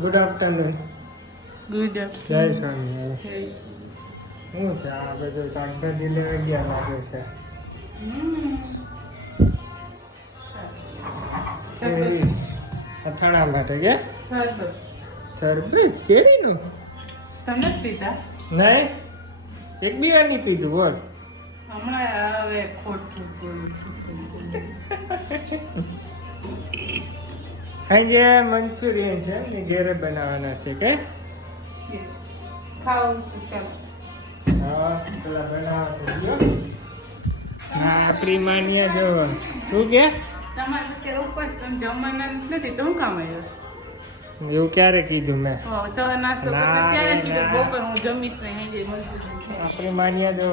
Good afternoon. Good જય સ્વામી. શું છે આ બધું શાકભાજી લેવા ગયા લાગે છે. કેરી અથાણા માટે કે શરબત કેરીનું તમને પીતા નહીં એક બી વાર નહીં પીધું બોલ. હમણાં હવે ખોટું સાંજે મંચુરિયન છે ને ઘેરે બનાવવાના છે કે ખાવું ચાલો. હા પેલા બનાવવા તો ગયો. હા આપણી માન્યા જો શું કે તમારે અત્યારે ઉપવાસ તમે જમવાના નથી તો હું કામ આવ્યો? એવું ક્યારે કીધું મેં? સવાર નાસ્તો કરતા ત્યારે કીધું બપોર હું જમીશ ને હાજે આપણી માન્યા જો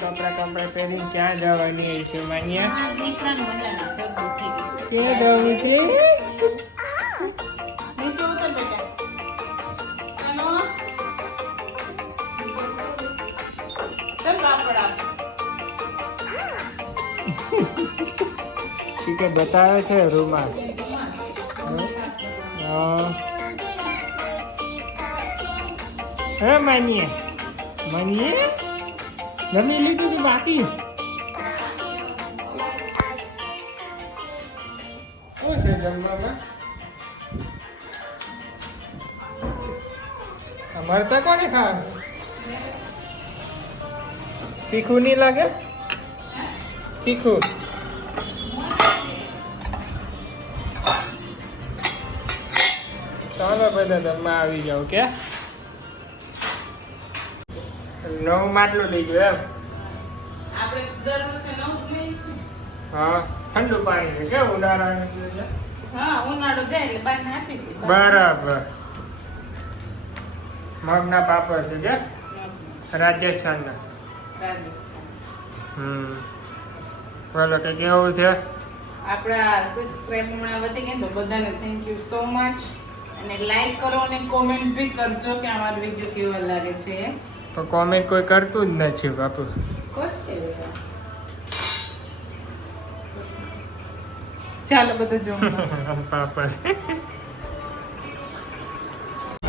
કપડા પહેરીને ક્યાં જવાની છે માન્યા? ક્યાં જવાની છે? નીચે ઉતર બેટા. હેલો ચલ પાપડ આપ. ઠીક છે બતાવે છે રૂમાલ. હે માનીએ જમી લીધું તું બાકી? શું છે જમવામાં? અમારે તો કોને ખાવાનું? તીખું નહીં લાગે? તીખું ચાલો બધા તમે આવી જાઓ કે નવું માટલું લઈ ગયો એમ? આપણે દર વર્ષે નવું જ લઈએ. હા ઠંડુ પાણી છે કે ઉનાળાનું? હા ઉનાળો જાય એટલે બાર આપી દે. બરાબર. મગના પાપડ છે કે રાજસ્થાનના? રાજસ્થાન. બોલો કે કેવું છે? આપણા સબસ્ક્રાઇબ હમણાં વધી ગયા તો બધાને થેન્ક યુ સો મચ. અને લાઈક કરો અને કોમેન્ટ બી કરજો કે અમારો વિડીયો કેવો લાગે છે. તો કોમેન્ટ કોઈ કરતું જ નથી બાપુ. કરશે ચાલો બધું જો પાપડ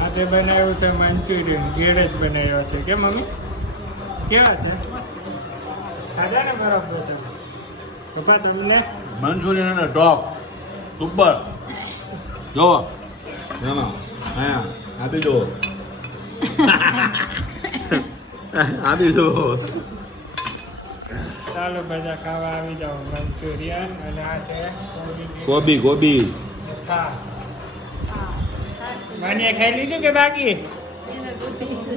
આજે બનાવ્યું છે મંચુરિયન. ઘેરે જ બનાવ્યો છે કે મમ્મી? કેવા છે? ખાધા ને બરાબર છે પપ્પા તમને? મંચુરિયન અને ટોપ સુપર. જો હા આપી દો આપી દો. ચાલો બધા ખાવા આવી જાઓ. મંચુરિયન અને આ છે ગોબી હા. માન્યા ખાઈ લીધું કે બાકી?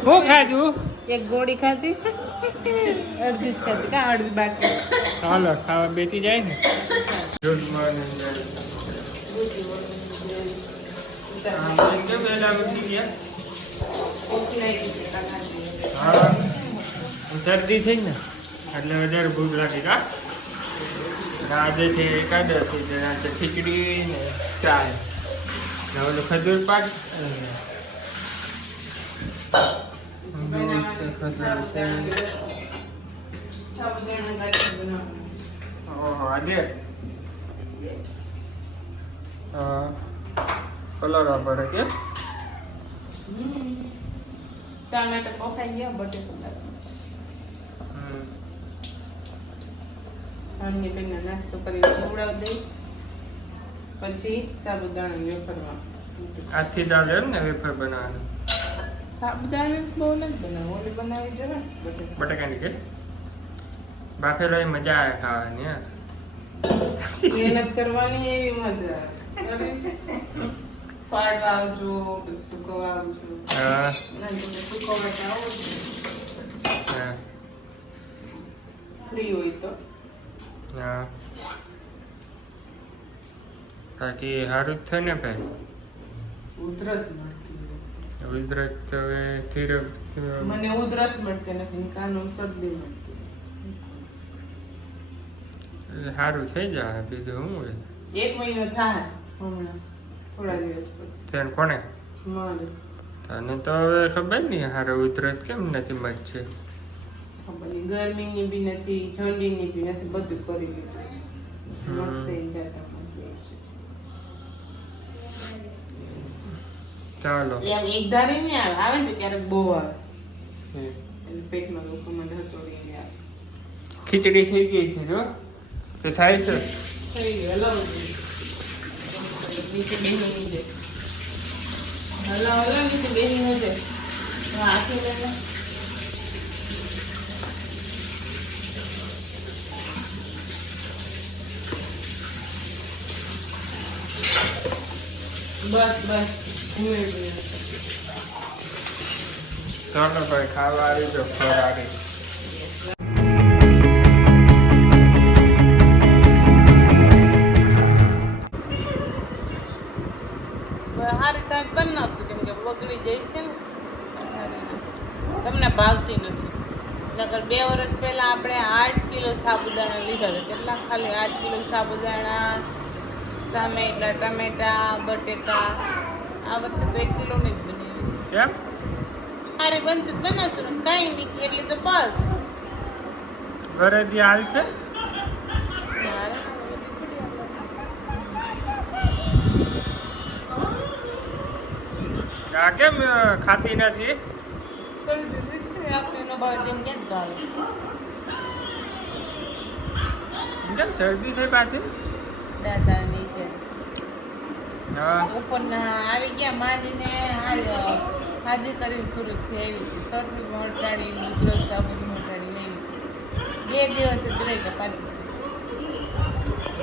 શું ખાધું? એક ગોળી ખાધી અડધી જ ખાધી કા અડધી બાકી. ચાલો ખાવા બેસી જાય ને. Good morning. હા શરદી થઈ ને એટલે વધારે ભૂખ લાગી કા. આજે છે એકાદશી છે આજે ખીચડી ને ચા ને ઓલું ખજૂર પાક. ઓહો આજે કલર પડે કે ટામેટા પકાઈ ગયા બટેટા અમને પહેલા નાસ્તો કરી ખવડાવી દઈ પછી સાબુદાણા વેફરમાં. આજથી જ આવે એમ ને વેફર બનાવવાનું? સાબુદાણા બહુ નથી બનાવું ઓલી બનાવી જવા બટેટા. બટાકાની કે બાફેલો એ મજા આવે ખાવાની. મહેનત કરવાની એવી મજા આવે. પાડવા આવજો સુકવવા આવજો. હા સુકવવા આવજો હા ફ્રી હોય તો. હા બાકી સારું જ થાય ને ભાઈ? ઉધરસ મળતી ઉધરસ તો હવે ધીરે મને ઉધરસ મળતી નથી કાનું શરદી મળતી. સારું થઈ જાય બીજું શું હોય. 1 મહિનો થાય હમણાં થોડા દિવસ પછી. તેન કોને? મારે તને તો હવે ખબર નહીં હારે ઉધરસ કેમ નથી મચશે. ખબર નહીં ગરમીની બી નથી ઠંડીની બી નથી બધું કરી લીધું છે. મળશે જાતા મળશે. ચાલો એમ એક ધારી નહીં આવે, આવે ને તો ક્યારેક બહુ આવે. એટલે પેટમાં દુખો મને હચોડી આવે. ખીચડી થઈ ગઈ છે જો તે થાય છે. થઈ ગયું, હલાવો જોઈએ. નીચે બેસી નહીં જાય. હલાવો નીચે બેસી ન જાય. હાથે લઈને બસ બસ ઉમેરી દે. ચાલો ભાઈ ખાવા આવી જો ફરાળી. હારી ત્યાં બનાવશું કેમ કે બગડી જાય છે ને. તમને ભાવતી નથી. નકર 2 વર્ષ પહેલા આપણે 8 કિલો સાબુદાણા લીધા હતા. કેટલા? ખાલી 8 કિલો સાબુદાણા સામે એટલા ટમેટા બટેકા. આ વર્ષે તો 1 કિલો નહીં જ બનાવીશ. કેમ? હારી બનશે તો બનાવશું ને કાંઈ નહીં એટલે તો બસ. ઘરેથી હાલ છે મારે આ કેમ ખાતી નથી? છોડી દીધું છે ને આપણે એનો ભાવ જેમ ક્યાં જ ભાવે. કેમ શરદી થઈ પાછી? દાદા નીચે હા ઉપરના આવી ગયા માંડીને હાજી કરીને સુરતથી આવી હતી. શરદી મોટાડી ઉધરસ આ બધું મોટાડી નહીં 2 દિવસ જ રહી ગયા પાછી.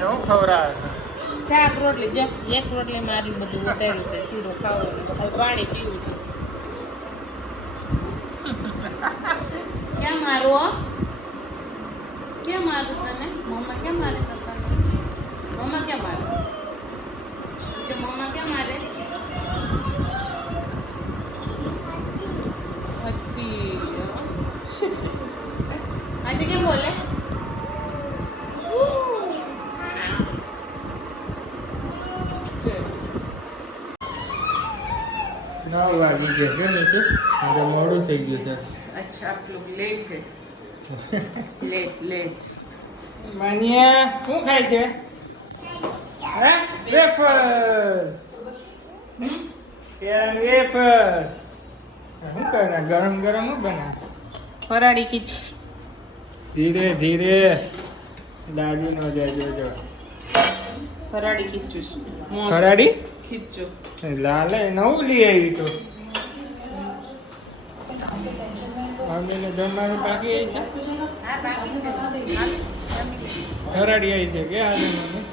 એવું ખવડાવે છે. શાક રોટલી જો એક રોટલીમાં આટલું બધું ઉતાર્યું છે. શીરો ખાવાનું હવે પાણી પીવું છે. કેમ મારું હો? કેમ મારું તને? મમ્મા કેમ મારે પપ્પાને? મમ્મા કેમ મારે? મમ્મા કેમ મારે? આજે કેમ બોલે? 9 વાગી ગયા છે ને તો આજે મોડું થઈ ગયું છે. अच्छा आप लोग लेट है लेट लेट માનિયા શું ખાય છે? હે વેફર. વેફર શું કરે? ગરમ ગરમ શું બના? ફરાળી ખીચ ધીરે ધીરે દાદી નો જાય જો. ફરાળી ખીચું ફરાળી ખીચું લાલે નવું લઈ આવી તો મમ્મીને જમવાનું બાકી આવી છે. હા બાકી છે ફરાળી આવી છે કે આજે મમ્મી?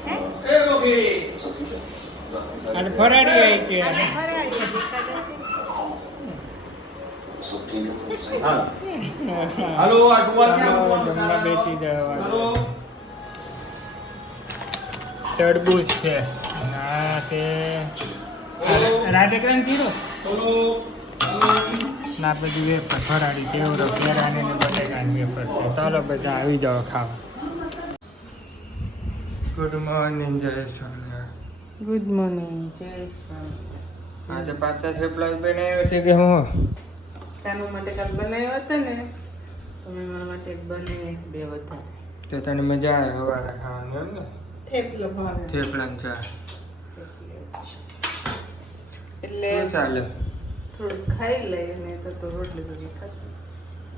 આજે ફરાળી આવી કે હાલો આ ટુવા જમવા બેસી જવા. તરબૂચ છે ના તે રાધેકૃષ્ણ કીધો ના બધી વેફર ફરાળી કેવડો કેળાની ને બટેકાની વેફર છે. ચાલો બધા આવી જાઓ ખાવા. ગુડ મોર્નિંગ જય સ્વામિનારાયણ. ગુડ મોર્નિંગ જય સ્વામી. આજે પાછા થેપલા બનાવ્યો છે કે હું? કાનુ માટે કાલ બનાવ્યો હતો ને તો મેં મારા માટે એક બનાવી 2 વધારે. તો તને મજા આવે સવારે ખાવાની એમ ને? થેપલો ભાવે થેપલા ને ચા એટલે શું ચાલે? થોડું ખાઈ લઈએ ને તો રોટલી બધી ખાતી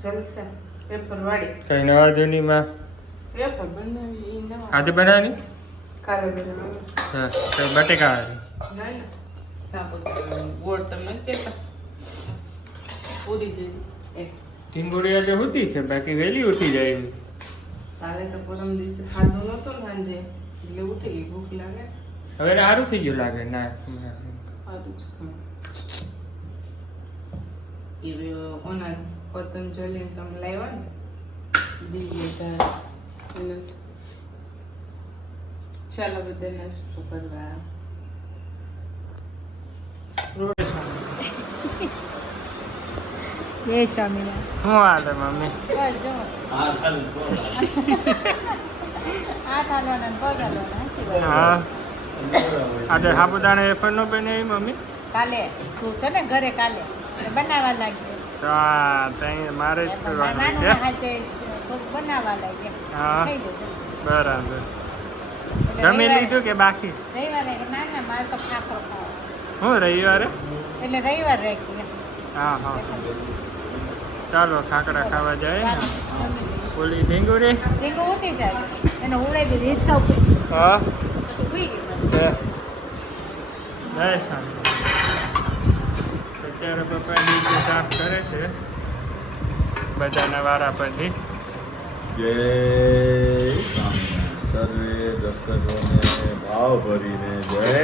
જલસા. પેપર વાળી કઈ નવા જૂનીમાં પેપર બનાવી એ નવા આજે બનાવવાની? કાલે બનાવી હા તો બટેકા ના ના સાબુદાણા ગોળ તમે કેતા પૂરી જેવી એક ટીંગોળી આજે હોતી છે બાકી વહેલી ઉઠી જાય એવી. કાલે તો પરમ દિવસે ખાધું નહોતું ને સાંજે એટલે ઉઠી ગઈ ભૂખ લાગે. હવે સારું થઈ ગયું લાગે ના સારું જ ખાવું. એ ઓના પતંજલિ તમે લાવ્યા ને દિવ્ય ચાલો બધા નાસ્તો કરવા. જય સ્વામિનારાયણ. શું હાલે મમ્મી? બસ જો હા ચાલ હાથ હાલવાના ને પગ હાલવાના સાચી વાત. હા આજે સાબુદાણા વેફર નો બનાવી મમ્મી? કાલે તું છે ને ઘરે કાલે એટલે બનાવવા લાગ્યો. તો આ તઈ મારે જ કરવાનું માનું છે. હાચે થોડુંક બનાવવા લાગ્યા. હા થઈ ગયું. બરાબર. એટલે જમી રવિવારે- લીધું કે બાકી? રવિવારે ના ના મારે તો ખાખરો ખાવા. હું રવિવારે એટલે રવિવાર રાખી હા હા ચાલો ખાકરા ખાવા જાય ને ઓલી ઢીંગુડી રીંગો ઉતી જાય એને ઉડાઈ દીધી હિંચકા ઉપર હા પછી ઉઈ ગઈ છે જય શાંતિ અત્યારે પપ્પા નીચે સાફ કરે છે બધાના વારા પછી જય સ્વામિનારાયણ. સર્વે દર્શકોને ભાવ ભરીને જય.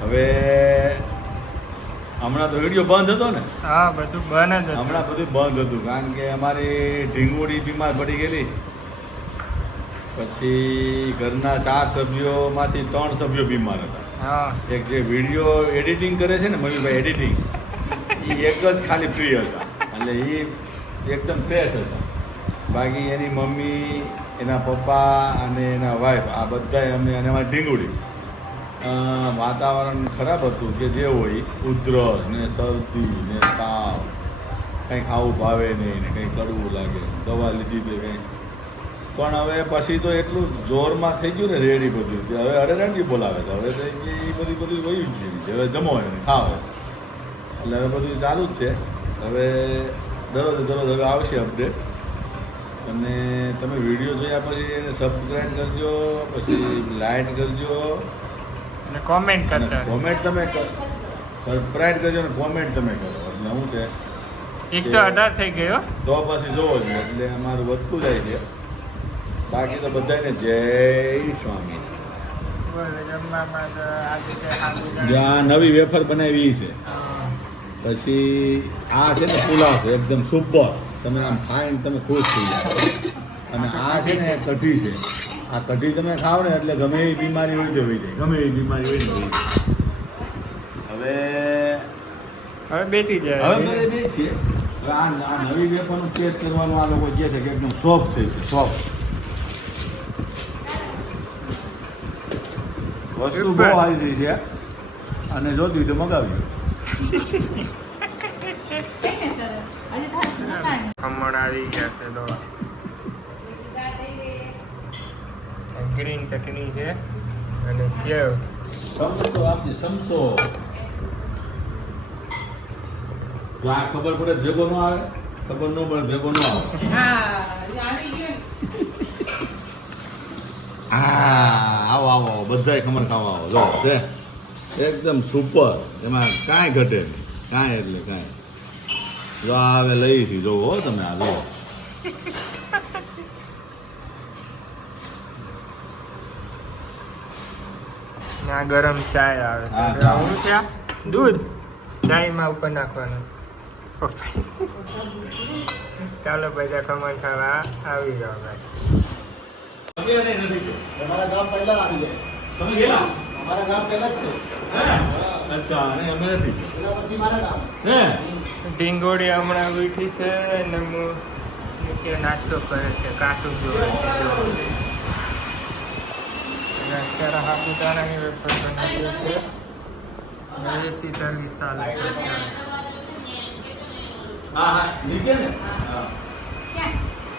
હવે હમણાં તો વિડીયો બંધ હતો ને, હા બધું બંધ જ હમણાં બધું બંધ હતું કારણ કે અમારી ઢીંગુડી બીમાર પડી ગયેલી. પછી ઘરના 4 સભ્યોમાંથી 3 સભ્યો બીમાર હતા. હા એક જે વિડીયો એડિટિંગ કરે છે ને મયુરભાઈ એડિટિંગ, એ એક જ ખાલી ફ્રી હતા એટલે એ એકદમ ફ્રેશ હતા. બાકી એની મમ્મી, એના પપ્પા અને એના વાઈફ આ બધાય અમે અને અમારી ઢીંગુડી વાતાવરણ ખરાબ હતું કે જે હોય ઉધરસ ને શરદી ને તાવ, કંઈ ખાવું ભાવે નહીં ને કંઈ કડવું લાગે, દવા લીધી તે કંઈ. પણ હવે પછી તો એટલું જોરમાં થઈ ગયું ને રેડી બધું કે હવે અરેરાટી બોલાવે છે. હવે તો એ બધું વહી ગયું છે. હવે જમો એને ખાઓ એટલે હવે બધું ચાલુ જ છે. હવે દરરોજ હવે આવશે અપડેટ. અને તમે વિડીયો જોયા પછી એને સબસ્ક્રાઈબ કરજો, પછી લાઈક કરજો અને કોમેન્ટ અને કરતા કોમેન્ટ તમે સબસ્ક્રાઈબ કરજો અને કોમેન્ટ તમે કરો. એટલે શું છે 118 થઈ ગયો તો પછી જોવો જ એટલે અમારું વધતું જાય છે. બાકી તો બધાને જય સ્વામી. બોલો જમવામાં તો આજે કે જો સાબુદાણા આ નવી વેફર બનાવી છે. પછી આ છે ને પુલાવ છે એકદમ સુપર. તમે આમ ખાઈને તમે ખુશ થઈ જાઓ. અને આ છે ને કઢી છે. આ કઢી તમે ખાઓ ને એટલે ગમે એવી બીમારી હોય તો હોય જાય, ગમે એવી બીમારી હોય તો હોય જાય. હવે બેસી હવે જાય બધે બે છીએ. હવે આ નવી વેફરનું ટેસ્ટ કરવાનું આ લોકો કહે છે કે એકદમ સોફ્ટ થઈ છે, સોફ્ટ. વસ્તુ બહુ સારી છે અને જોતી હોય તો મગાવ્યું. ખમણ આવી ગયા છે તો ગ્રીન ચટણી છે અને સેવ. સમસો આપજે, સમસો. જો આ ખબર પડે ભેગો ન આવે, ખબર ન પડે ભેગો ન આવે. હા આવો આવો આવો બધાય ખમણ ખાવા આવો. જો છે એકદમ સુપર, એમાં કાંઈ ઘટે નહીં, કાંઈ એટલે કાંઈ. જો આ હવે લઈ છી જોવો હો તમે આ જો. આ ગરમ ચાય આવે હા, છે ચા. હું ત્યાં દૂધ ચાયમાં ઉપર નાખવાનું. ચાલો બધા ખમણ ખાવા આવી જાઓ ભાઈ. અમારા ગામ પહેલા આવી જાય. તમે ગયેલા? અમારા ગામ પહેલા જ છે. હે? અચ્છા, અને અમે નથી. એના પછી મારા ગામ. હે? ઢીંગોળી હમણાં ઉઠી છે અને નીચે નાસ્તો કરે છે કાચું જોવે છે. અત્યારે સાબુદાણાની વેફર બનાવી છે અને એથી સર્વિસ ચાલુ છે અત્યારે. હા હા નીચે ને હા.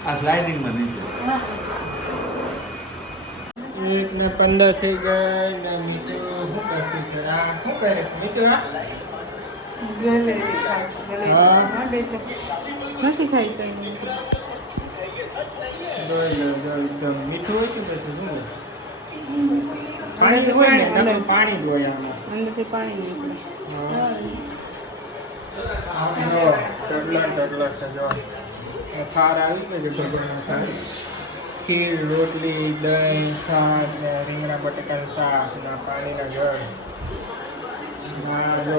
આ સ્લાઇડિંગમાં નીચે. 1 ને 15 થઈ ગઈ ને મીઠું શું કરતી છે આ શું કરે છે મીઠું આ નથી ખાઈ કઈ જોઈ લો જો એકદમ મીઠું હોય તો પછી શું હોય? પાણી હોય ને તમે પાણી હોય આમાં. અંદરથી પાણી નીકળે જો ટગલા ટગલા છે જો થાર આવી ગયો છે ભગવાનનો થાર. ખીર, રોટલી, દહીં, છાશ ને રીંગણા બટાકાનું શાક ને પાણીના જળ. આ જો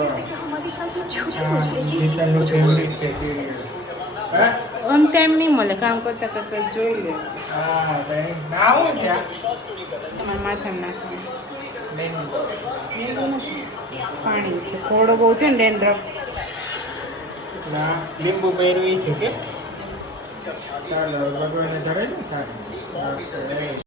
ગીતાનું ફેવરિટ છે સિરિયલ. હે? ઓન ટાઈમ નહીં મળે, કામ કરતા કરતા જોઈ લે. હા દહીં ના હું છે આ? તમારા માથામાં નાખવાનું દહીં પાણી છે, થોડો બહુ છે ને ડેન્ડ્રફ. ના લીંબુ પહેરવી છે કે ચાલો ભગવાને ધરે ને સારું.